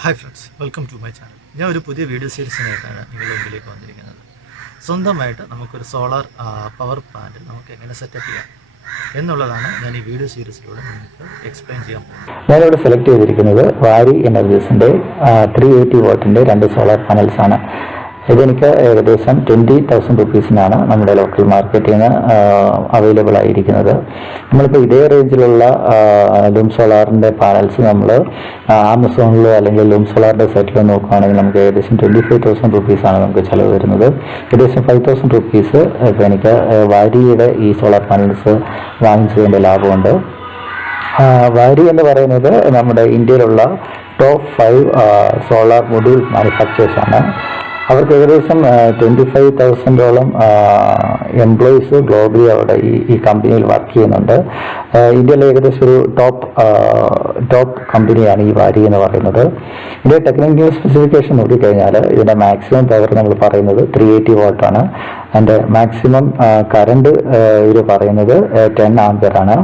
Hi friends, welcome to my channel. ഞാൻ ഒരു പുതിയ വീഡിയോ സീരീസിനായിട്ടാണ് നിങ്ങളുടെ മുമ്പിലേക്ക് വന്നിരിക്കുന്നത്. സ്വന്തമായിട്ട് നമുക്കൊരു സോളാർ പവർ പ്ലാന്റ് നമുക്ക് എങ്ങനെ സെറ്റപ്പ് ചെയ്യാം എന്നുള്ളതാണ് ഞാൻ ഈ വീഡിയോ സീരീസിലൂടെ നിങ്ങൾക്ക് എക്സ്പ്ലെയിൻ ചെയ്യാൻ പോകുന്നത്. ഞാനിവിടെ സെലക്ട് ചെയ്തിരിക്കുന്നത് വാരി എനർജീസിൻ്റെ 380 വാട്ടിൻ്റെ 2 സോളാർ പാനൽസ് ആണ്. ഇതെനിക്ക് ഏകദേശം 20,000 റുപ്പീസിനാണ് നമ്മുടെ ലോക്കൽ മാർക്കറ്റിൽ നിന്ന് അവൈലബിൾ ആയിരിക്കുന്നത്. നമ്മളിപ്പോൾ ഇതേ റേഞ്ചിലുള്ള ലൂം സോളാറിൻ്റെ പാനൽസ് നമ്മൾ ആമസോണിലോ അല്ലെങ്കിൽ ലൂം സോളാറിൻ്റെ സൈറ്റിലോ നോക്കുകയാണെങ്കിൽ നമുക്ക് ഏകദേശം 25,000 റുപ്പീസാണ് നമുക്ക് ചിലവ് വരുന്നത്. ഏകദേശം 5,000 റുപ്പീസ് ഇപ്പോൾ എനിക്ക് വാരിയുടെ ഈ സോളാർ പാനൽസ് വാങ്ങിച്ചതിൻ്റെ ലാഭമുണ്ട്. വാരി എന്ന് പറയുന്നത് നമ്മുടെ ഇന്ത്യയിലുള്ള ടോപ്പ് 5 സോളാർ മൊഡ്യൂൾ മാനുഫാക്ചേഴ്സാണ്. അവർക്ക് ഏകദേശം 25,000ഓളം എംപ്ലോയീസ് ഗ്ലോബലി അവിടെ ഈ കമ്പനിയിൽ വർക്ക് ചെയ്യുന്നുണ്ട്. ഇന്ത്യയിലെ ഏകദേശം ഒരു ടോപ്പ് കമ്പനിയാണ് ഈ വാരി എന്ന് പറയുന്നത്. ഇതിൻ്റെ ടെക്നിക്കൽ സ്പെസിഫിക്കേഷൻ നോക്കിക്കഴിഞ്ഞാൽ ഇതിൻ്റെ മാക്സിമം പവർ നമ്മൾ പറയുന്നത് 380 വാട്ടാണ്. അതിൻ്റെ മാക്സിമം കറണ്ട് ഇത് പറയുന്നത് 10 ആംപിയറാണ്.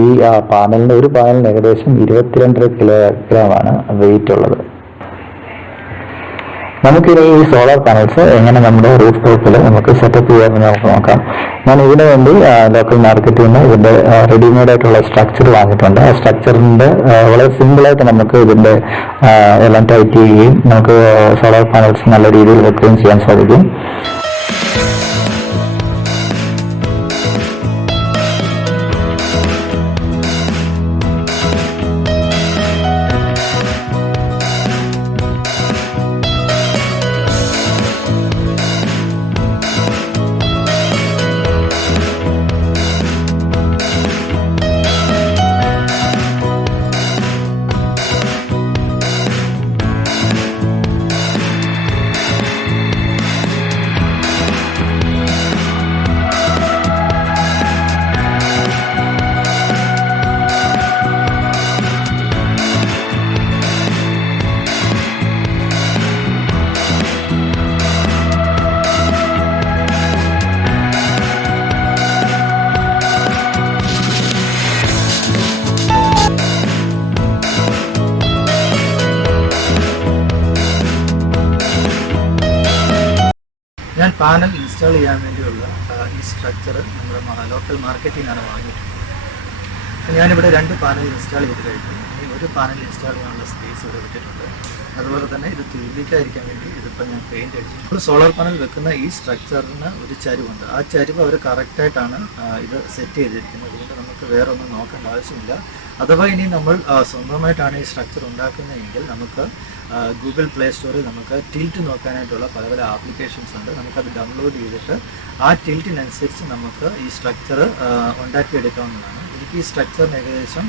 ഈ പാനലിന് ഒരു പാനലിന് ഏകദേശം 22 കിലോഗ്രാമാണ് വെയിറ്റ് ഉള്ളത്. നമുക്കിനി ഈ സോളാർ പാനൽസ് എങ്ങനെ നമ്മുടെ റൂഫ് ടോപ്പിൽ നമുക്ക് സെറ്റപ്പ് ചെയ്യാമെന്ന് നമുക്ക് നോക്കാം. ഞാൻ ഇതിനു വേണ്ടി ലോക്കൽ മാർക്കറ്റിൽ നിന്ന് ഇതിൻ്റെ റെഡിമെയ്ഡ് ആയിട്ടുള്ള സ്ട്രക്ചർ വാങ്ങിയിട്ടുണ്ട്. ആ സ്ട്രക്ചറിൻ്റെ വളരെ സിമ്പിളായിട്ട് നമുക്ക് ഇതിൻ്റെ എല്ലാം ടൈറ്റ് ചെയ്യുകയും നമുക്ക് സോളാർ പാനൽസ് നല്ല രീതിയിൽ വെക്കുകയും ചെയ്യാൻ സാധിക്കും. ഞാൻ പാനൽ ഇൻസ്റ്റാൾ ചെയ്യാൻ വേണ്ടിയുള്ള ഈ സ്ട്രക്ചർ നമ്മുടെ ലോക്കൽ മാർക്കറ്റിൽ നിന്നാണ് വാങ്ങിയിട്ടുള്ളത്. ഞാനിവിടെ 2 പാനൽ ഇൻസ്റ്റാൾ ചെയ്ത് കഴിഞ്ഞു. ഇനി ഒരു പാനൽ ഇൻസ്റ്റാൾ ചെയ്യാനുള്ള സ്പേസ് ഇവിടെ വിട്ടിട്ടുണ്ട്. അതുപോലെ തന്നെ ഇത് തീർന്നിക്കാതിരിക്കാൻ വേണ്ടി ഇതിപ്പോൾ ഞാൻ പെയിൻറ്റ് അടിച്ചു. നമ്മൾ സോളാർ പാനൽ വെക്കുന്ന ഈ സ്ട്രക്ചറിന് ഒരു ചരിവുണ്ട്. ആ ചരിവ് അവർ കറക്റ്റായിട്ടാണ് ഇത് സെറ്റ് ചെയ്തിരിക്കുന്നത്. അതുകൊണ്ട് നമുക്ക് വേറെ ഒന്നും നോക്കേണ്ട ആവശ്യമില്ല. അഥവാ ഇനി നമ്മൾ സ്വന്തമായിട്ടാണ് ഈ സ്ട്രക്ചർ ഉണ്ടാക്കുന്നതെങ്കിൽ നമുക്ക് ഗൂഗിൾ പ്ലേ സ്റ്റോറിൽ നമുക്ക് ടിൽറ്റ് നോക്കാനായിട്ടുള്ള പല പല ആപ്ലിക്കേഷൻസ് ഉണ്ട്. നമുക്കത് ഡൗൺലോഡ് ചെയ്തിട്ട് ആ ടിൽറ്റിനനുസരിച്ച് നമുക്ക് ഈ സ്ട്രക്ചർ ഉണ്ടാക്കിയെടുക്കാവുന്നതാണ്. എനിക്ക് ഈ സ്ട്രക്ചറിന് ഏകദേശം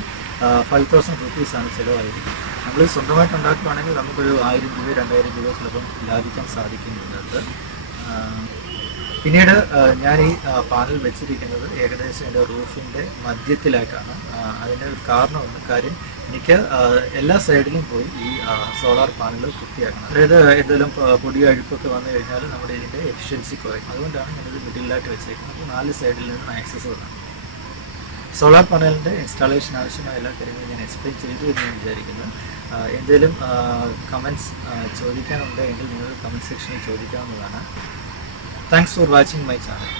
5,000 റുപ്പീസാണ് ചിലവായിരിക്കും. നമ്മൾ സ്വന്തമായിട്ട് ഉണ്ടാക്കുകയാണെങ്കിൽ നമുക്കൊരു 1,000 രൂപ 2,000 രൂപ ചിലപ്പം ലാഭിക്കാൻ സാധിക്കുന്നുണ്ട്. പിന്നീട് ഞാൻ ഈ പാനൽ വെച്ചിരിക്കുന്നത് ഏകദേശം എൻ്റെ റൂഫിൻ്റെ മധ്യത്തിലായിട്ടാണ്. അതിൻ്റെ ഒരു കാരണമുണ്ട്. കാര്യം എനിക്ക് എല്ലാ സൈഡിലും പോയി ഈ സോളാർ പാനൽ കുത്തിയാക്കണം. അതായത് എന്തെങ്കിലും പൊടി അഴുക്കൊക്കെ വന്നു കഴിഞ്ഞാൽ നമ്മുടെ ഇതിൻ്റെ എഫിഷ്യൻസി കുറയും. അതുകൊണ്ടാണ് ഞാനിത് മിഡിലായിട്ട് വെച്ചേക്കുന്നത്. 4 സൈഡിൽ നിന്നും ആക്സസ് ഉള്ളതാണ്. സോളാർ പാനലിൻ്റെ ഇൻസ്റ്റാളേഷൻ ആവശ്യമായ എല്ലാ കാര്യങ്ങളും ഞാൻ എക്സ്പ്ലെയിൻ ചെയ്തു എന്ന് ഞാൻ വിചാരിക്കുന്നു. എന്തെങ്കിലും കമൻറ്റ്സ് ചോദിക്കാനുണ്ടെങ്കിൽ നിങ്ങൾ കമൻറ്റ് സെക്ഷനിൽ ചോദിക്കാവുന്നതാണ്. Thanks for watching my channel.